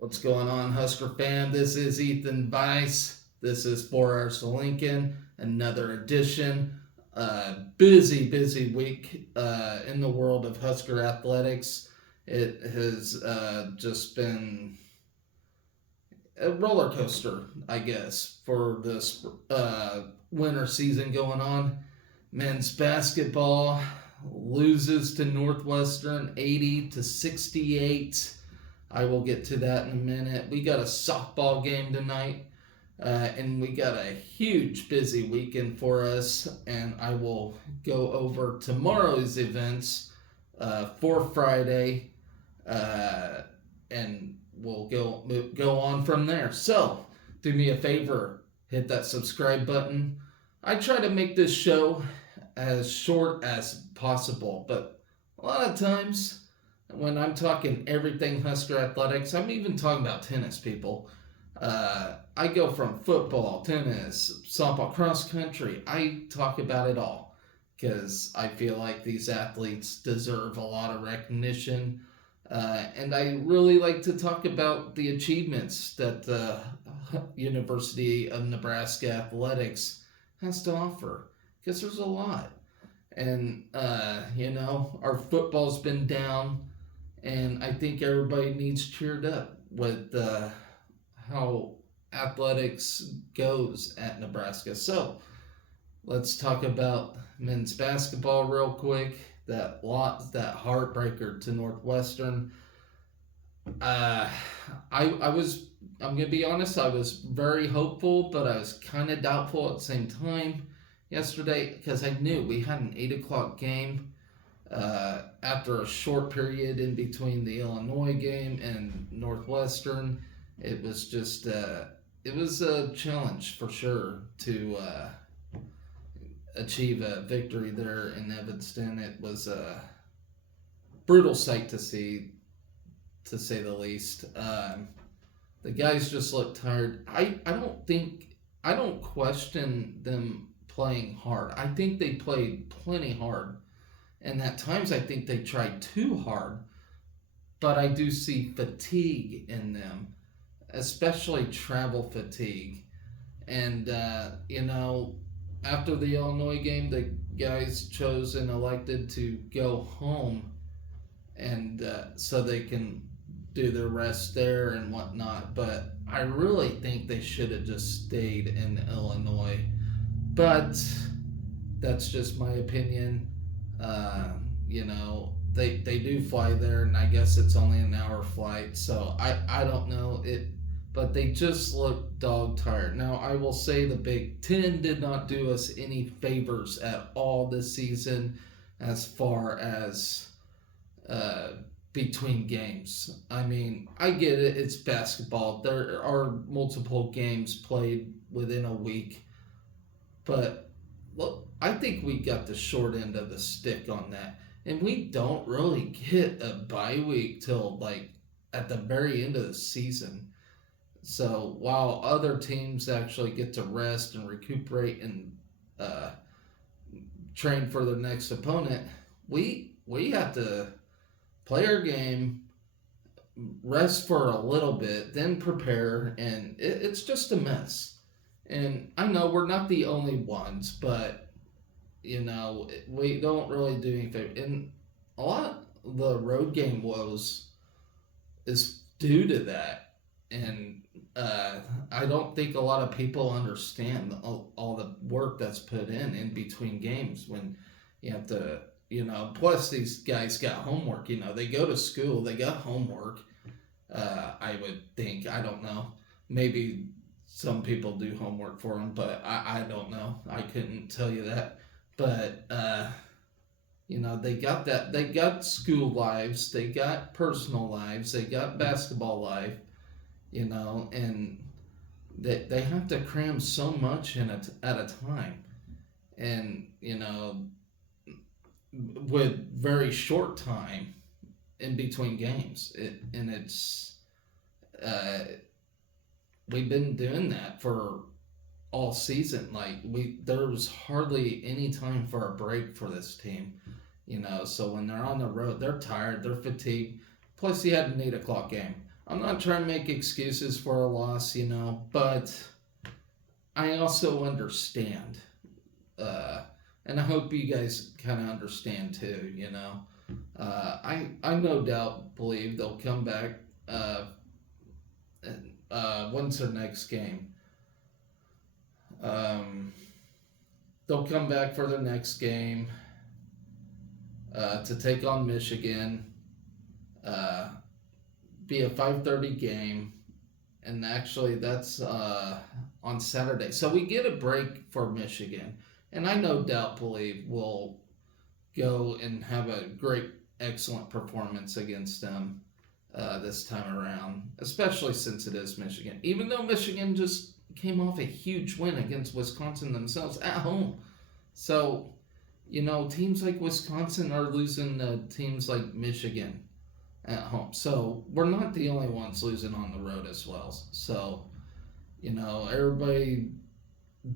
What's going on, Husker fan? This is Ethan Weiss. This is 4 Hours to Lincoln, another edition. Busy week in the world of Husker athletics. It has just been a roller coaster, I guess, for this winter season going on. Men's basketball loses to Northwestern 80-68. I will get to that in a minute. We got a softball game tonight, and we got a huge busy weekend for us. And I will go over tomorrow's events for Friday, and we'll go on from there. So, do me a favor, hit that subscribe button. I try to make this show as short as possible, but a lot of times when I'm talking everything Husker athletics, I'm even talking about tennis, people. I go from football, tennis, softball, cross country. I talk about it all because I feel like these athletes deserve a lot of recognition. And I really like to talk about the achievements that the University of Nebraska Athletics has to offer, because there's a lot. And, our football's been down, and I think everybody needs cheered up with how athletics goes at Nebraska. So let's talk about men's basketball real quick. That heartbreaker to Northwestern. I'm gonna be honest. I was very hopeful, but I was kind of doubtful at the same time yesterday because I knew we had an 8 o'clock game. After a short period in between the Illinois game and Northwestern, it was just it was a challenge for sure to achieve a victory there in Evanston. It was a brutal sight to see, to say the least. The guys just looked tired. I don't question them playing hard. I think they played plenty hard. And at times I think they tried too hard, but I do see fatigue in them, especially travel fatigue. And, after the Illinois game, the guys chose and elected to go home, and so they can do their rest there and whatnot. But I really think they should have just stayed in Illinois. But that's just my opinion. They do fly there, and I guess it's only an hour flight, so I don't know it, but they just look dog tired. Now I will say the Big Ten did not do us any favors at all this season as far as between games. I mean, I get it, it's basketball. There are multiple games played within a week, but look, I think we got the short end of the stick on that. And we don't really get a bye week till like at the very end of the season. So while other teams actually get to rest and recuperate and train for their next opponent, we have to play our game, rest for a little bit, then prepare, and it's just a mess. And I know we're not the only ones, but we don't really do anything. And a lot of the road game woes is due to that. And I don't think a lot of people understand all the work that's put in between games when you have to, plus these guys got homework. They go to school, they got homework. I would think, I don't know, maybe some people do homework for them, but I don't know. I couldn't tell you that. But, they got that. They got school lives. They got personal lives. They got basketball life, and they have to cram so much in at a time. And, with very short time in between games. We've been doing that for all season. Like there was hardly any time for a break for this team, so when they're on the road, they're tired, they're fatigued. Plus, you had an 8 o'clock game. I'm not trying to make excuses for a loss, but I also understand. Uh, and I hope you guys kind of understand too. I no doubt believe they'll come back and when's their next game? Um, they'll come back for their next game to take on Michigan. Uh, be a 5:30 game, and actually that's on Saturday. So we get a break for Michigan, and I no doubt believe we'll go and have a great, excellent performance against them this time around, especially since it is Michigan. Even though Michigan just came off a huge win against Wisconsin themselves at home. So, teams like Wisconsin are losing to teams like Michigan at home. So, we're not the only ones losing on the road as well. So, everybody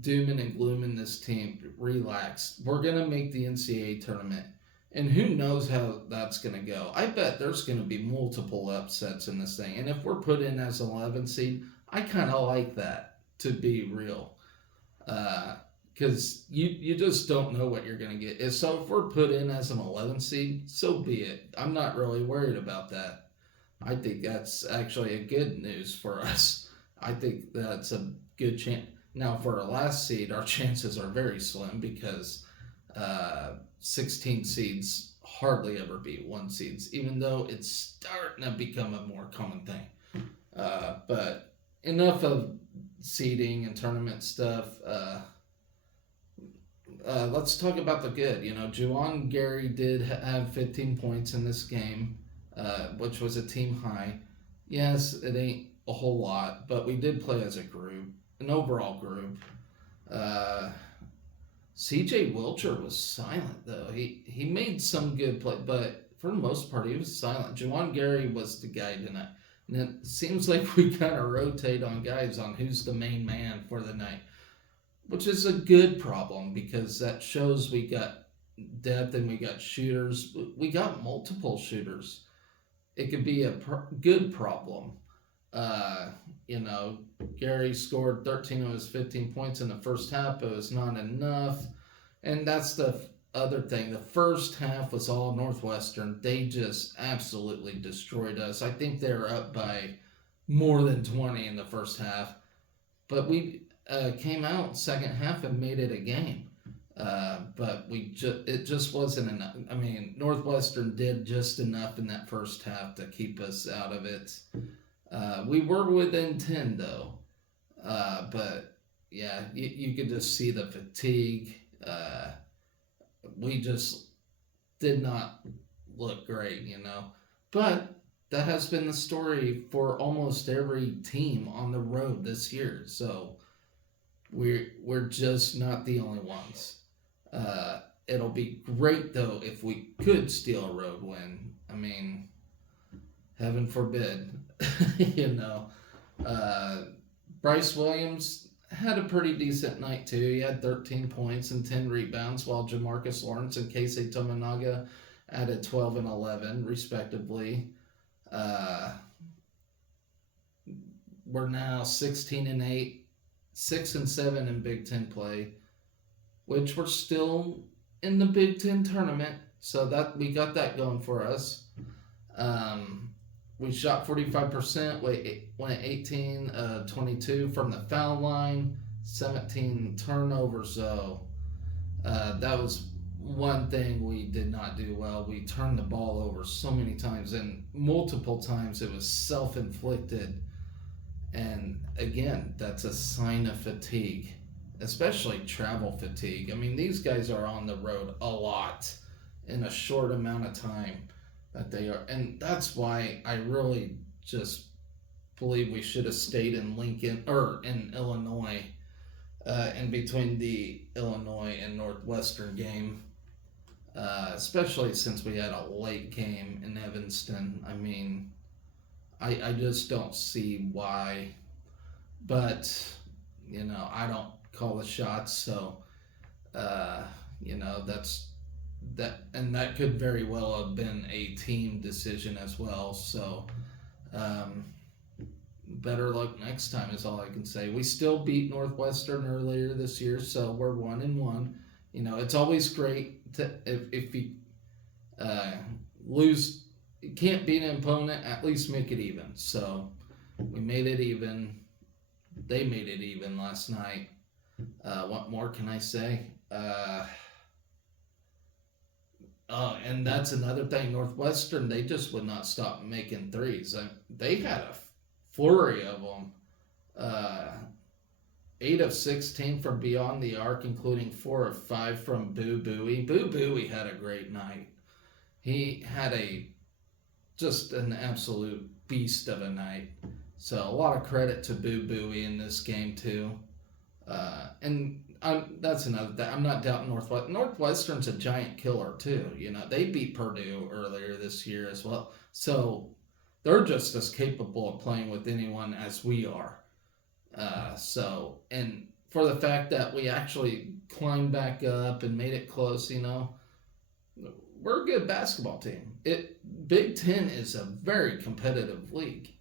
dooming and glooming this team, relax. We're going to make the NCAA tournament. And who knows how that's going to go. I bet there's going to be multiple upsets in this thing. And if we're put in as an 11 seed, I kind of like that, to be real. Because you just don't know what you're going to get. So if we're put in as an 11 seed, so be it. I'm not really worried about that. I think that's actually a good news for us. I think that's a good chance. Now, for our last seed, our chances are very slim because 16 seeds hardly ever beat 1 seeds, even though it's starting to become a more common thing. But enough of seeding and tournament stuff. Let's talk about the good. Juwan Gary did have 15 points in this game, which was a team high. Yes, it ain't a whole lot, but we did play as a group, an overall group. CJ Wilcher was silent, though. He made some good play, but for the most part, he was silent. Juwan Gary was the guy tonight. And it seems like we kind of rotate on guys on who's the main man for the night, which is a good problem because that shows we got depth and we got shooters. We got multiple shooters. It could be a good problem. Gary scored 13 of his 15 points in the first half, but it was not enough. And that's the other thing. The first half was all Northwestern. They just absolutely destroyed us. I think they were up by more than 20 in the first half. But we came out second half and made it a game. But it just wasn't enough. I mean, Northwestern did just enough in that first half to keep us out of it. We were within 10, though. But, yeah, you could just see the fatigue. We just did not look great, But that has been the story for almost every team on the road this year. So we're just not the only ones. It'll be great, though, if we could steal a road win. I mean, heaven forbid. Bryce Williams had a pretty decent night too. He had 13 points and 10 rebounds, while Jamarcus Lawrence and Keisei Tominaga added 12 and 11 respectively. We're now 16 and 8, 6 and 7 in Big Ten play, which we're still in the Big Ten tournament, so that we got that going for us. We shot 45%, went 18-22 from the foul line, 17 turnovers, though. That was one thing we did not do well. We turned the ball over so many times, and multiple times it was self-inflicted. And again, that's a sign of fatigue, especially travel fatigue. I mean, these guys are on the road a lot in a short amount of time. That they are, and that's why I really just believe we should have stayed in Lincoln or in Illinois, in between the Illinois and Northwestern game, especially since we had a late game in Evanston. I mean, I just don't see why, but I don't call the shots, so that's. That could very well have been a team decision as well. So, better luck next time is all I can say. We still beat Northwestern earlier this year, so we're 1-1. It's always great to if you lose, you can't beat an opponent, at least make it even. So we made it even. They made it even last night. What more can I say? And that's another thing. Northwestern, they just would not stop making threes. They had a flurry of them. 8 of 16 from beyond the arc, including 4 of 5 from Boo Booey. Boo Booey had a great night. He had just an absolute beast of a night. So a lot of credit to Boo Booey in this game too. That's another thing. I'm not doubting Northwestern. Northwestern's a giant killer too. They beat Purdue earlier this year as well. So they're just as capable of playing with anyone as we are. And for the fact that we actually climbed back up and made it close, we're a good basketball team. Big Ten is a very competitive league,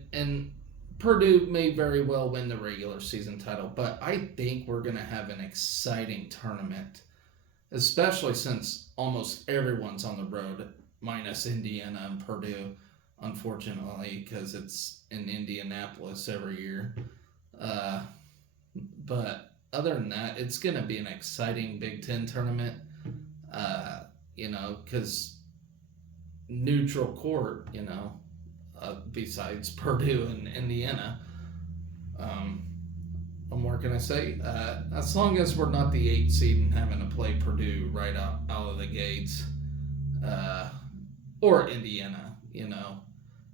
and Purdue may very well win the regular season title, but I think we're going to have an exciting tournament, especially since almost everyone's on the road, minus Indiana and Purdue, unfortunately, because it's in Indianapolis every year. But other than that, it's going to be an exciting Big Ten tournament, because neutral court, besides Purdue and Indiana. What more can I say? As long as we're not the 8th seed and having to play Purdue right out of the gates, or Indiana,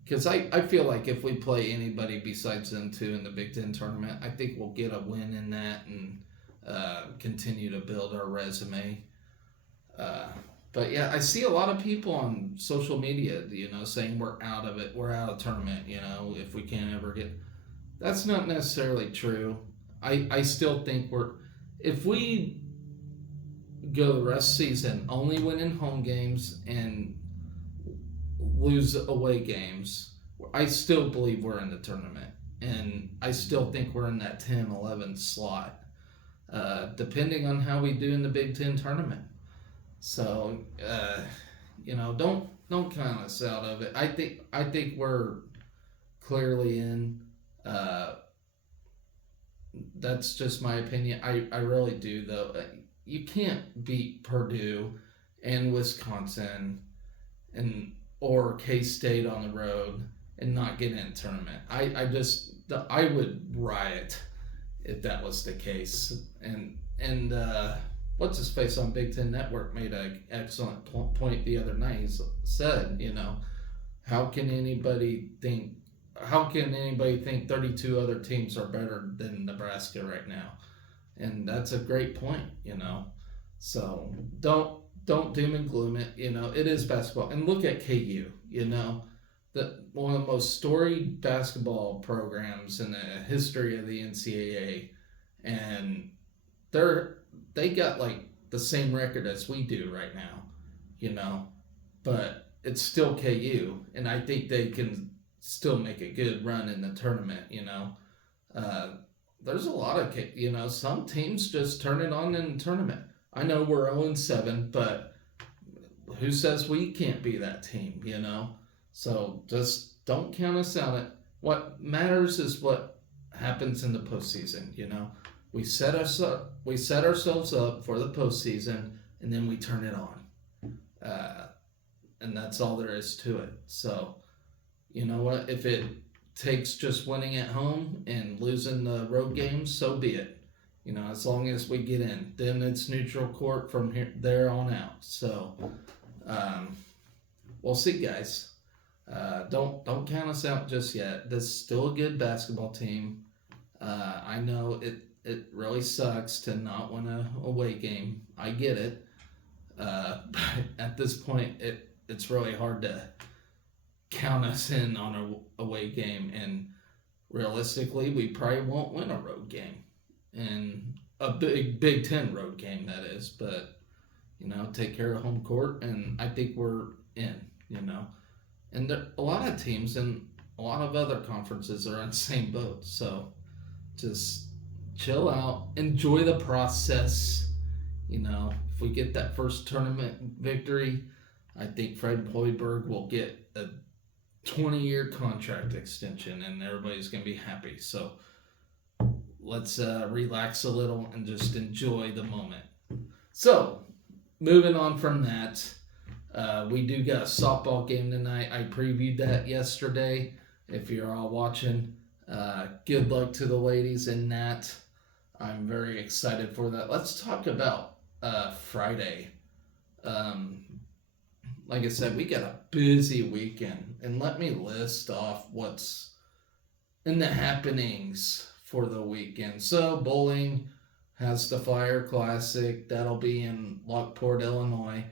because I feel like if we play anybody besides them two in the Big Ten tournament, I think we'll get a win in that and continue to build our resume. But yeah, I see a lot of people on social media, saying we're out of it, we're out of tournament, if we can't ever get. That's not necessarily true. I still think if we go the rest of the season only winning home games and lose away games, I still believe we're in the tournament. And I still think we're in that 10-11 slot, depending on how we do in the Big Ten tournament. So, don't count us out of it. I think we're clearly in. That's just my opinion. I really do, though. You can't beat Purdue and Wisconsin or K-State on the road and not get in a tournament. I would riot if that was the case. And what's his face on Big Ten Network made an excellent point the other night. He said, how can anybody think 32 other teams are better than Nebraska right now? And that's a great point, So don't doom and gloom it. It is basketball. And look at KU, one of the most storied basketball programs in the history of the NCAA, and they got like the same record as we do right now, but it's still KU, and I think they can still make a good run in the tournament. There's a lot of, some teams just turn it on in the tournament. I know we're 0-7, but who says we can't be that team, So just don't count us out. What matters is what happens in the postseason, We set ourselves up for the postseason, and then we turn it on. And that's all there is to it. So, you know what? If it takes just winning at home and losing the road games, so be it. As long as we get in, then it's neutral court from there on out. So, we'll see, guys. Don't count us out just yet. This is still a good basketball team. I know it really sucks to not win a away game. I get it. But at this point, it's really hard to count us in on an away game. And realistically, we probably won't win a road game. And a Big Ten road game, that is. But, take care of home court. And I think we're in, And a lot of teams and a lot of other conferences are in the same boat. So just chill out, enjoy the process. If we get that first tournament victory, I think Fred Hoiberg will get a 20-year contract extension and everybody's going to be happy. So let's relax a little and just enjoy the moment. So, moving on from that, we do got a softball game tonight. I previewed that yesterday. If you're all watching, good luck to the ladies in that. I'm very excited for that. Let's talk about Friday. Like I said, we got a busy weekend, and let me list off what's in the happenings for the weekend. So, bowling has the Flyer Classic. That'll be in Lockport, Illinois.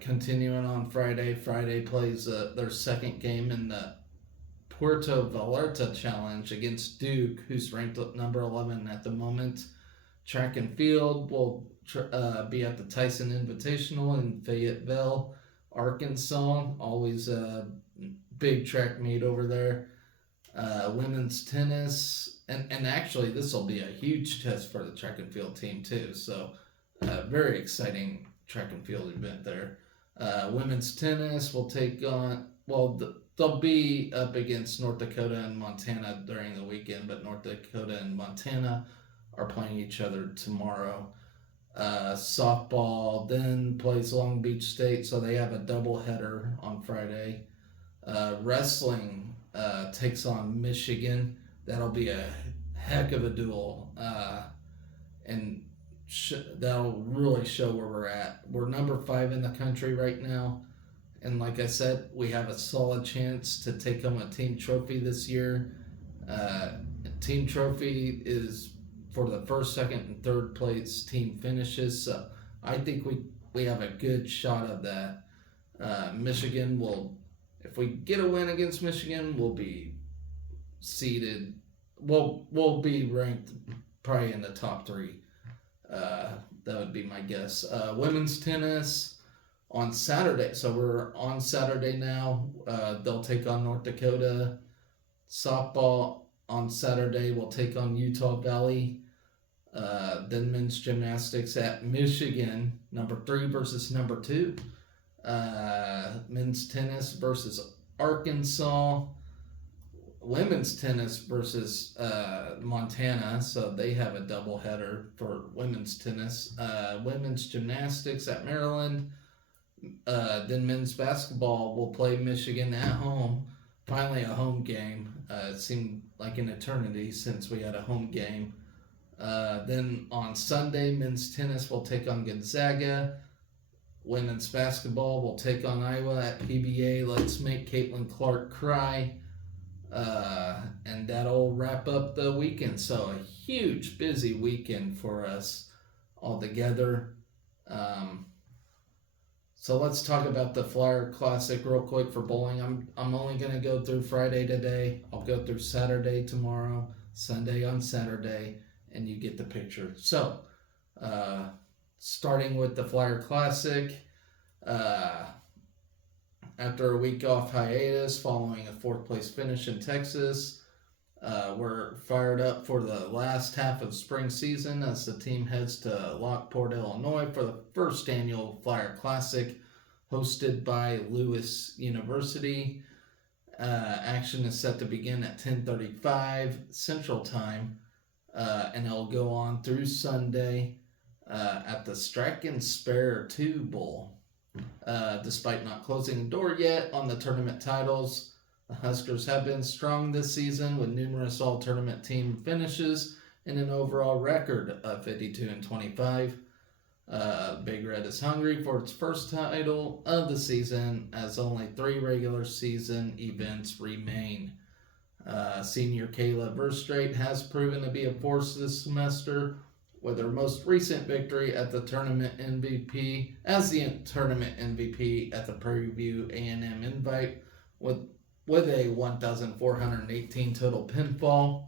Continuing on Friday. Friday plays their second game in the Puerto Vallarta Challenge against Duke, who's ranked number 11 at the moment. Track and field will be at the Tyson Invitational in Fayetteville, Arkansas. Always a big track meet over there. Women's tennis, and actually this will be a huge test for the track and field team too. So very exciting track and field event there. Women's tennis will take on, they'll be up against North Dakota and Montana during the weekend, but North Dakota and Montana are playing each other tomorrow. Softball then plays Long Beach State, so they have a doubleheader on Friday. Wrestling takes on Michigan. That'll be a heck of a duel, and that'll really show where we're at. We're number 5 in the country right now, and like I said, we have a solid chance to take home a team trophy this year. Team trophy is for the first, second, and third place team finishes, so I think we have a good shot of that. Michigan will, if we get a win against Michigan, we'll be seeded. We'll be ranked probably in the top 3. That would be my guess. Women's tennis on Saturday. So we're on Saturday now. They'll take on North Dakota. Softball on Saturday will take on Utah Valley. Then men's gymnastics at Michigan, number 3 versus number 2. Men's tennis versus Arkansas. Women's tennis versus Montana, so they have a doubleheader for women's tennis. Women's gymnastics at Maryland. Then men's basketball will play Michigan at home. Finally, a home game. It seemed like an eternity since we had a home game. Then on Sunday, men's tennis will take on Gonzaga. Women's basketball will take on Iowa at PBA. Let's make Caitlin Clark cry. And that'll wrap up the weekend. So a huge, busy weekend for us all together. So let's talk about the Flyer Classic real quick for bowling. I'm only going to go through Friday today. I'll go through Saturday tomorrow, Sunday on Saturday, and you get the picture. So, starting with the Flyer Classic, after a week off hiatus following a 4th place finish in Texas, we're fired up for the last half of spring season as the team heads to Lockport, Illinois for the first annual Flyer Classic hosted by Lewis University. Action is set to begin at 10:35 Central Time, and it'll go on through Sunday at the Strike and Spare 2 Bowl. Despite not closing the door yet on the tournament titles, the Huskers have been strong this season with numerous all-tournament team finishes and an overall record of 52-25. Big Red is hungry for its first title of the season as only 3 regular season events remain. Senior Kayla Verstraete has proven to be a force this semester, with her most recent victory at the tournament MVP as the tournament MVP at the Prairie View A&M Invite with a 1,418 total pinfall.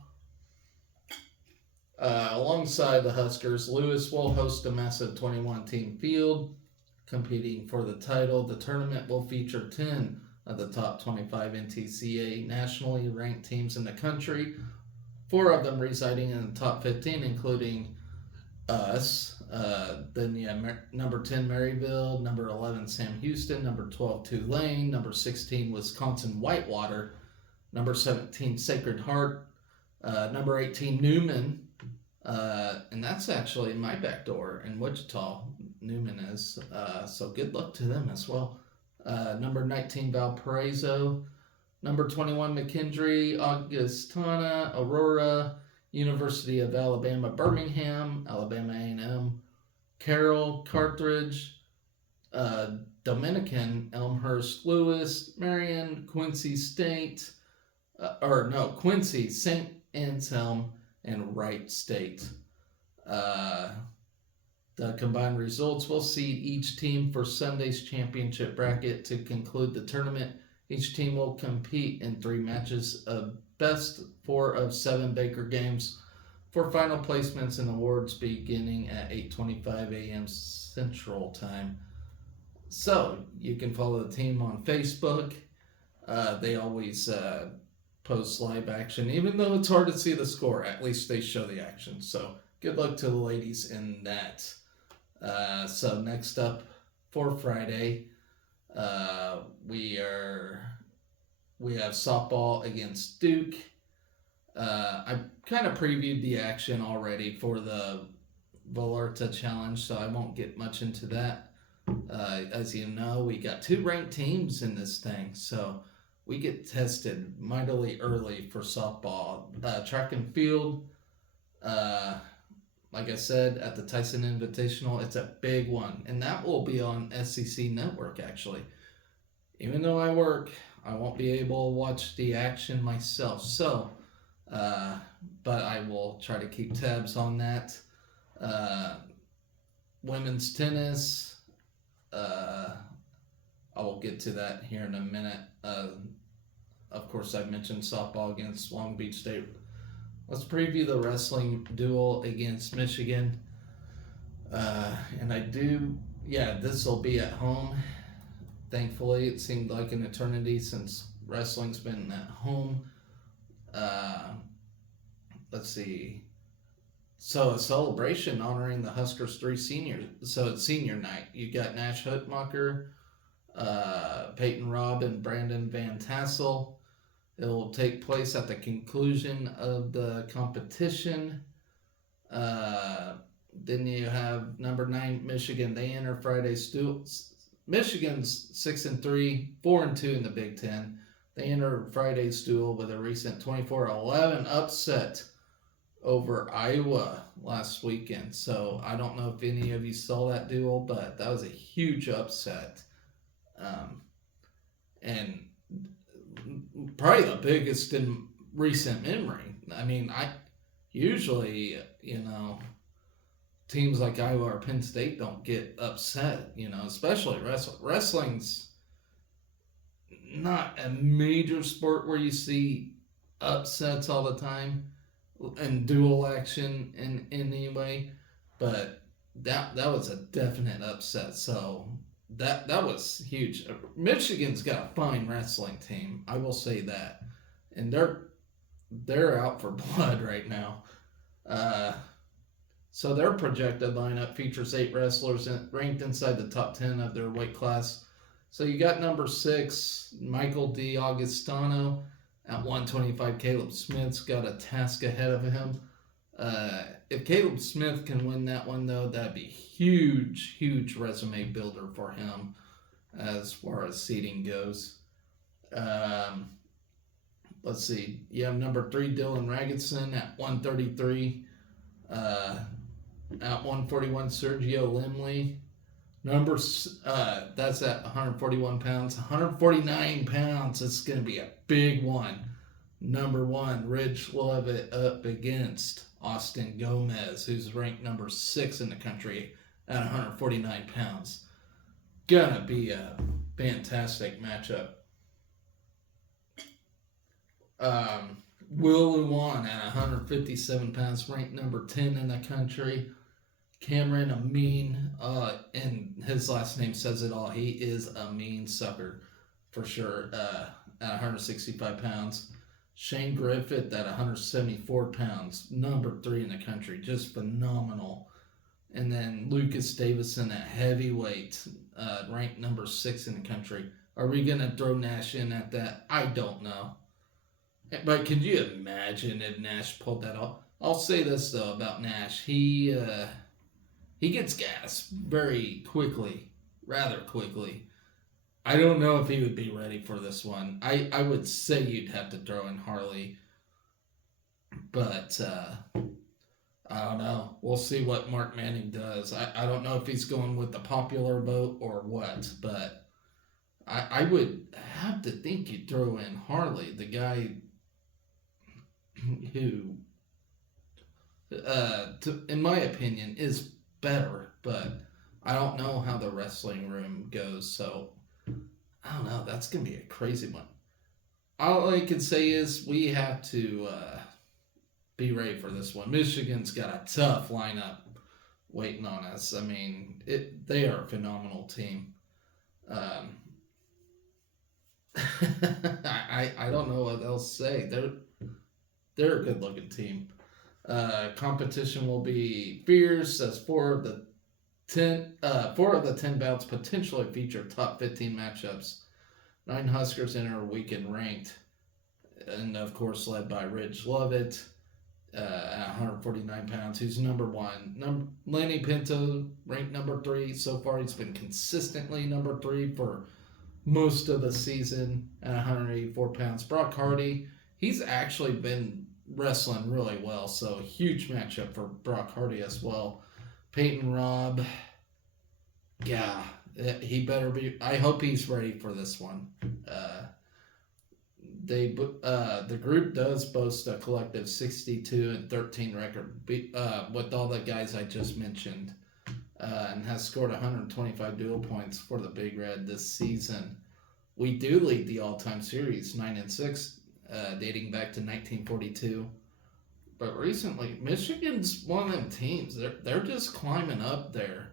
Alongside the Huskers, Lewis will host a massive 21-team field competing for the title. The tournament will feature 10 of the top 25 NTCA nationally ranked teams in the country. 4 of them residing in the top 15, including us. Then you have number 10 Maryville, number 11 Sam Houston, number 12 Tulane, number 16 Wisconsin Whitewater, number 17 Sacred Heart, number 18 Newman, and that's actually my back door in Wichita. Newman is, so good luck to them as well. Number 19 Valparaiso, number 21 McKendree, Augustana, Aurora, University of Alabama Birmingham, Alabama A&M, Carroll, Carthage, Dominican, Elmhurst, Lewis, Marion, Quincy State, Quincy, St. Anselm, and Wright State. The combined results will seed each team for Sunday's championship bracket. To conclude the tournament, each team will compete in 3 matches of best 4 of 7 Baker games for final placements and awards beginning at 8:25 a.m. Central Time. So you can follow the team on Facebook. They always post live action, even though it's hard to see the score. At least they show the action. So good luck to the ladies in that. So next up for Friday, we have softball against Duke. I kind of previewed the action already for the Vallarta Challenge, so I won't get much into that. As you know, we got 2 ranked teams in this thing, so we get tested mightily early for softball. Track and field, like I said, at the Tyson Invitational, it's a big one, and that will be on SEC Network, actually. Even though I work, I won't be able to watch the action myself, so, but I will try to keep tabs on that. Women's tennis, I will get to that here in a minute. Of course, I mentioned softball against Long Beach State. Let's preview the wrestling duel against Michigan. And this will be at home. Thankfully, it seemed like an eternity since wrestling's been at home. Let's see. So a celebration honoring the Huskers 3 seniors. So it's senior night. You got Nash Hutmacher, Peyton Robb, and Brandon Van Tassel. It'll take place at the conclusion of the competition. Then you have number 9 Michigan. They enter Friday's duel. Michigan's 6-3, 4-2 in the Big Ten. They enter Friday's duel with a recent 24-11 upset over Iowa last weekend. So I don't know if any of you saw that duel, but that was a huge upset. And probably the biggest in recent memory. I mean, usually, teams like Iowa or Penn State don't get upset, especially wrestling. Wrestling's not a major sport where you see upsets all the time and dual action in any way, but that was a definite upset. So that was huge. Michigan's got a fine wrestling team, I will say that, and they're out for blood right now. So their projected lineup features 8 wrestlers ranked inside the top 10 of their weight class. So you got number 6, Michael D. Augustano. At 125, Caleb Smith's got a task ahead of him. If Caleb Smith can win that one, though, that'd be huge, huge resume builder for him as far as seeding goes. Let's see. You have number 3, Dylan Raggedson at 133. At 141, Sergio Limley. That's at 141 pounds. 149 pounds, it's going to be a big one. Number 1, Ridge Lovett up against Austin Gomez, who's ranked number 6 in the country at 149 pounds. Gonna be a fantastic matchup. Will Luan at 157 pounds, ranked number 10 in the country. Cameron Amin, and his last name says it all. He is a mean sucker. for sure, at 165 pounds. Shane Griffith at 174 pounds, number 3 in the country, just phenomenal. And then Lucas Davison at heavyweight, ranked number 6 in the country. Are we going to throw Nash in at that? I don't know. But can you imagine if Nash pulled that off? I'll say this, though, about Nash. He gets gas very quickly, rather quickly. I don't know if he would be ready for this one. I would say you'd have to throw in Harley. But I don't know. We'll see what Mark Manning does. I don't know if he's going with the popular vote or what, but I would have to think you'd throw in Harley, the guy who, in my opinion, is better, but I don't know how the wrestling room goes, so I don't know. That's going to be a crazy one. All I can say is we have to be ready for this one. Michigan's got a tough lineup waiting on us. I mean, they are a phenomenal team. I don't know what else to say. They're a good-looking team. Competition will be fierce as 4 of the 10 bouts potentially feature top 15 matchups. 9 Huskers enter weekend ranked, and of course led by Ridge Lovett at 149 pounds, who's number 1. Lenny Pinto ranked number 3 so far. He's been consistently number 3 for most of the season at 184 pounds. Brock Hardy, he's actually been wrestling really well, so huge matchup for Brock Hardy as well. Peyton Robb, yeah, he better be. I hope he's ready for this one. The group does boast a collective 62-13 record with all the guys I just mentioned, and has scored 125 dual points for the Big Red this season. We do lead the all-time series 9-6, dating back to 1942. But recently, Michigan's one of them teams. They're just climbing up there.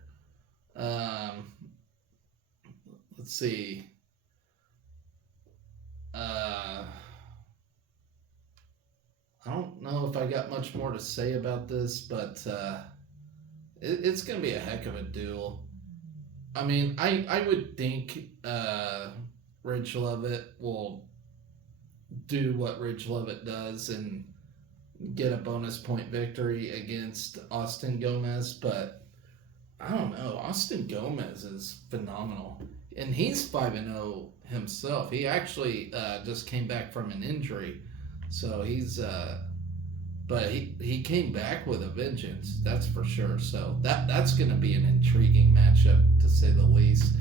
Let's see. I don't know if I got much more to say about this, but it's going to be a heck of a duel. I mean, I would think Ridge Lovett will do what Ridge Lovett does and get a bonus point victory against Austin Gomez, but I don't know. Austin Gomez is phenomenal, and he's 5-0 himself. He actually just came back from an injury, so he's but he came back with a vengeance, that's for sure. So that's going to be an intriguing matchup, to say the least.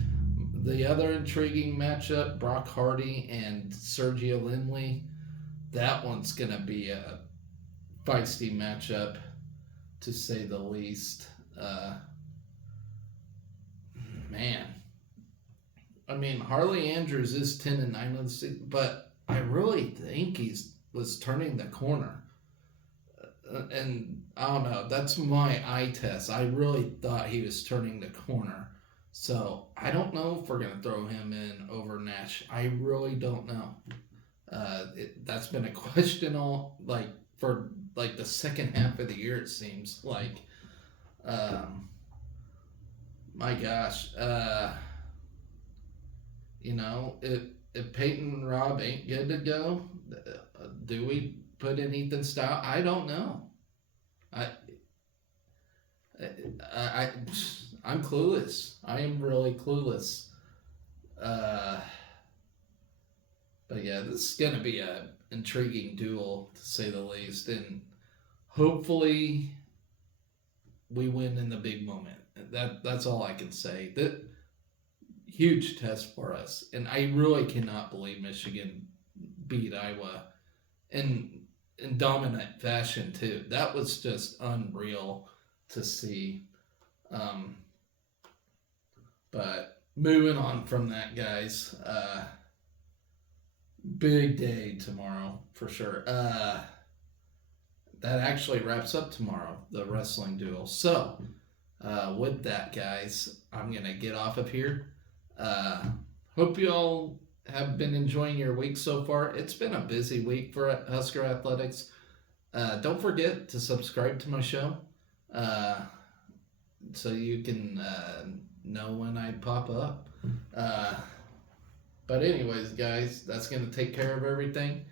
The other intriguing matchup, Brock Hardy and Sergio Lindley, that one's going to be a feisty matchup, to say the least. Man, I mean, Harley Andrews is 10-9 on the season, but I really think was turning the corner. And I don't know, that's my eye test. I really thought he was turning the corner. So I don't know if we're going to throw him in over Nash. I really don't know. That's been a question for the second half of the year, it seems like. My gosh. If Peyton Robb ain't good to go, do we put in Ethan Style? I don't know. I'm clueless. I am really clueless. But yeah, this is gonna be a intriguing duel, to say the least, and hopefully we win in the big moment. That's all I can say. That huge test for us, and I really cannot believe Michigan beat Iowa in dominant fashion too. That was just unreal to see. But moving on from that, guys, big day tomorrow for sure. That actually wraps up tomorrow, the wrestling duel. So with that, guys, I'm gonna get off of here. Hope you all have been enjoying your week so far. It's been a busy week for Husker Athletics. Don't forget to subscribe to my show uh, so you can know when I pop up. Uh, but, anyways, guys, that's going to take care of everything.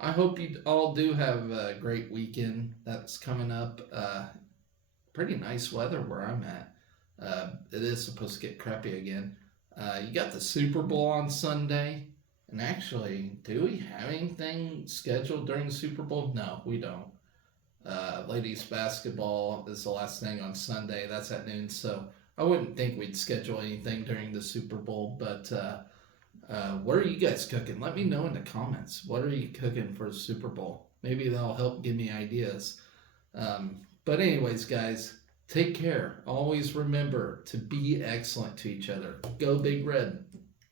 I hope you all do have a great weekend that's coming up. Pretty nice weather where I'm at. It is supposed to get crappy again. You got the Super Bowl on Sunday. And actually, do we have anything scheduled during the Super Bowl? No, we don't. Ladies basketball is the last thing on Sunday. That's at noon. So I wouldn't think we'd schedule anything during the Super Bowl. But what are you guys cooking? Let me know in the comments. What are you cooking for the Super Bowl? Maybe that'll help give me ideas. But anyways, guys, take care. Always remember to be excellent to each other. Go Big Red.